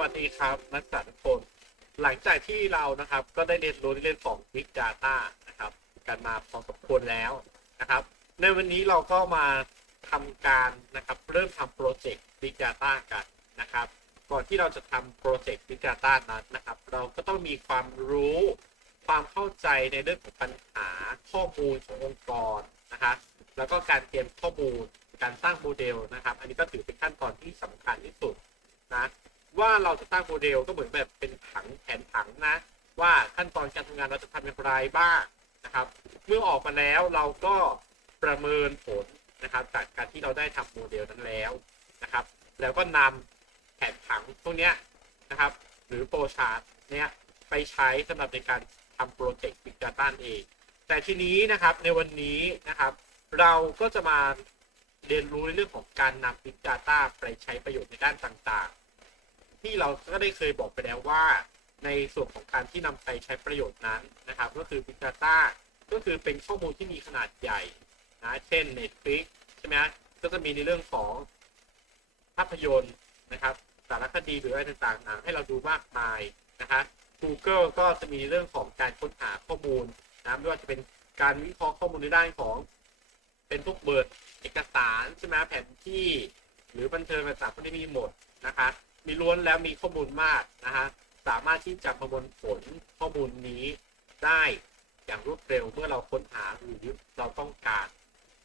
วัสดีครับนักศึกษาทุกคน หลังจากที่เรานะครับก็ได้เรียนรู้ในเรื่องของ Big Data นะครับ กันมาพอสมควรแล้วนะครับ ในวันนี้เราก็มาทำการนะครับเริ่มทำโปรเจกต์ Big Data กันนะครับ ก่อนที่เราจะทำโปรเจกต์ Big Data นั้นนะครับ เราก็ต้องมีความรู้ความเข้าใจในเรื่องของปัญหาข้อมูลขององค์กรนะครับแล้วก็การเตรียมข้อมูลการสร้างโมเดลนะครับ อันนี้ก็ถือเป็นขั้นตอนที่สำคัญที่สุดนะ ว่าเราจะตั้งโมเดลก็เหมือนแบบเป็นผังแผนผังนะ ว่าขั้นตอนการทำงานเราจะทำอย่างไรบ้างนะครับ เมื่อออกมาแล้วเราก็ประเมินผลนะครับ จากการที่เราได้ทำโมเดลนั้นแล้วนะครับ แล้วก็นำแผนผังพวกนี้นะครับ หรือโปรชาร์ตเนี้ยไปใช้สำหรับในการทำโปรเจกต์ Big Data เอง แต่ทีนี้นะครับในวันนี้นะครับ เราก็จะมาเรียนรู้ในเรื่องของการนำ Big Data ไปใช้ประโยชน์ในด้านต่างๆ ที่เราก็ได้เคยบอกไปแล้วว่า ในส่วนของการที่นำไปใช้ประโยชน์นั้นนะครับ ก็คือ Big Data ก็คือเป็นข้อมูลที่มีขนาดใหญ่นะเช่น Netflix ใช่ไหมก็จะมีในเรื่องของภาพยนตร์นะครับ สารคดีหรืออะไรต่างๆนะให้เราดูมากมายนะคะ Google ก็จะมีเรื่องของการค้นหาข้อมูลนะไม่ว่าจะเป็นการวิเคราะห์ข้อมูลในด้านของเป็นพวกเบิร์ดเอกสารใช่ไหมแผนที่ หรือบันเทิงต่างๆพวกนี้มีหมดนะคะ มีล้วนแล้วมีข้อมูลมากนะคะสามารถที่จะประมวลผลข้อมูลนี้ได้อย่างรวดเร็วเมื่อเราค้นหาหรือเราต้องการ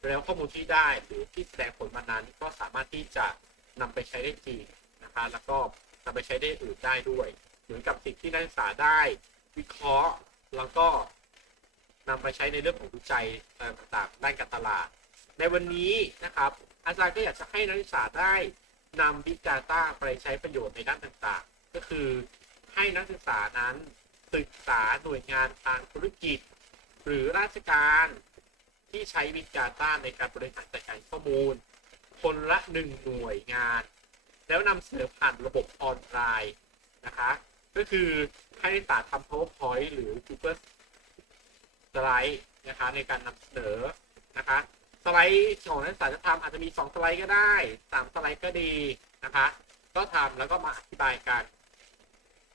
แล้วข้อมูลที่ได้หรือที่แสดงผลมานั้น ก็สามารถที่จะนำไปใช้ได้จริงนะคะแล้วก็นำไปใช้ได้อื่นได้ด้วยเหมือนกับสิ่งที่นักศึกษาได้วิเคราะห์แล้วก็นำไปใช้ในเรื่องของวิจัยต่างๆด้านการตลาด ในวันนี้นะครับ อาจารย์ก็อยากจะให้นักศึกษาได้ นำ Big Data ไปใช้ประโยชน์ในด้านต่างๆ ก็คือให้นักศึกษานั้นศึกษาหน่วยงานทางธุรกิจ หรือราชการที่ใช้ Big Data ในการบริหารจัดการข้อมูล คนละหนึ่งหน่วยงาน แล้วนำเสนอผ่านระบบออนไลน์นะคะก็คือให้นักศึกษาทำ PowerPoint หรือ Google สไลด์นะคะในการนำเสนอนะคะ สไลด์ของนักศึกษาจะทำอาจจะมี 2 สไลด์ก็ได้ 3 สไลด์ก็ดีนะคะ ก็ทำแล้วก็มาอธิบายกัน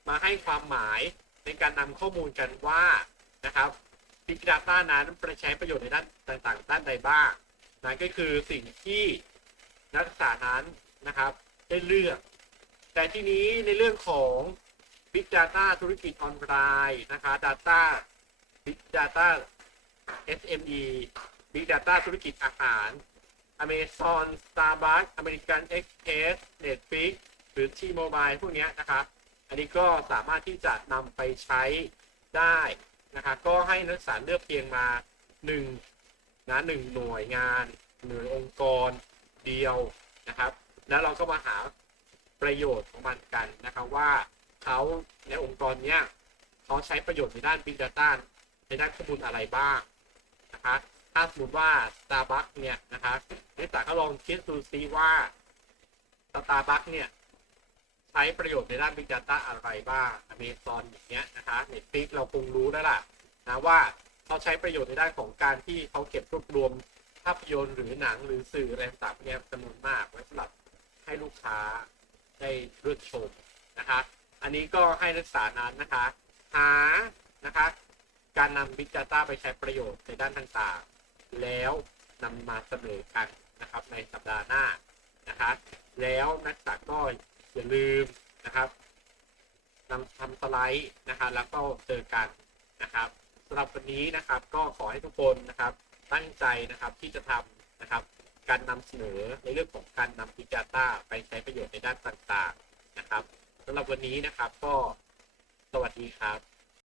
มาให้ความหมายในการนำข้อมูลกันว่านะครับ Big Data นั้นไปใช้ประโยชน์ในด้านต่างๆ ด้านใดบ้างนั่นก็คือสิ่งที่นักศึกษานั้นนะครับได้เลือก แต่ที่นี้ในเรื่องของ Big Data ธุรกิจออนไลน์นะคะ Data Big Data SME Big Data ธุรกิจอาหาร Amazon Starbucks American Express Netflix หรือ T-Mobile พวกนี้นะครับ อันนี้ก็สามารถที่จะนำไปใช้ได้นะครับ ก็ให้นักศึกษาเลือกเพียงมา1นะหนึ่งหน่วยงานหน่วยองค์กรเดียวนะครับ แล้วเราก็มาหาประโยชน์ของมันกันนะครับว่าเขาในองค์กรเนี้ยเขาใช้ประโยชน์ในด้าน Big Data ในด้านข้อมูลอะไรบ้างนะคะ ถ้าสมมติว่า Starbucks เนี่ยนะคะนักศึกษาก็ลองคิดดูซิว่า Starbucks เนี่ย ใช้ประโยชน์ในด้าน Big Data อะไรบ้าง Amazon อย่างเงี้ยนะคะ Netflix เราคงรู้แล้วล่ะนะว่าเขาใช้ประโยชน์ในด้านของการที่เขาเก็บรวบรวมภาพยนตร์หรือหนังหรือสื่ออะไรต่างๆเนี่ยจำนวนมากไว้สำหรับให้ลูกค้าได้เลือกชมนะคะ อันนี้ก็ให้นักศึกษานั้นนะคะ หานะคะ การนำ Big Data ไปใช้ประโยชน์ในด้านต่างๆ แล้วนำมาเสนอกันนะครับในสัปดาห์หน้านะคะแล้วนักศึกษาก็อย่าลืมนะครับนำทำสไลด์นะคะแล้วก็เจอกันนะครับสำหรับวันนี้นะครับก็ขอให้ทุกคนนะครับตั้งใจนะครับที่จะทำนะครับการนำเสนอในเรื่องของการนำ Big Data ไปใช้ประโยชน์ในด้านต่างๆนะครับสำหรับวันนี้นะครับก็สวัสดีครับ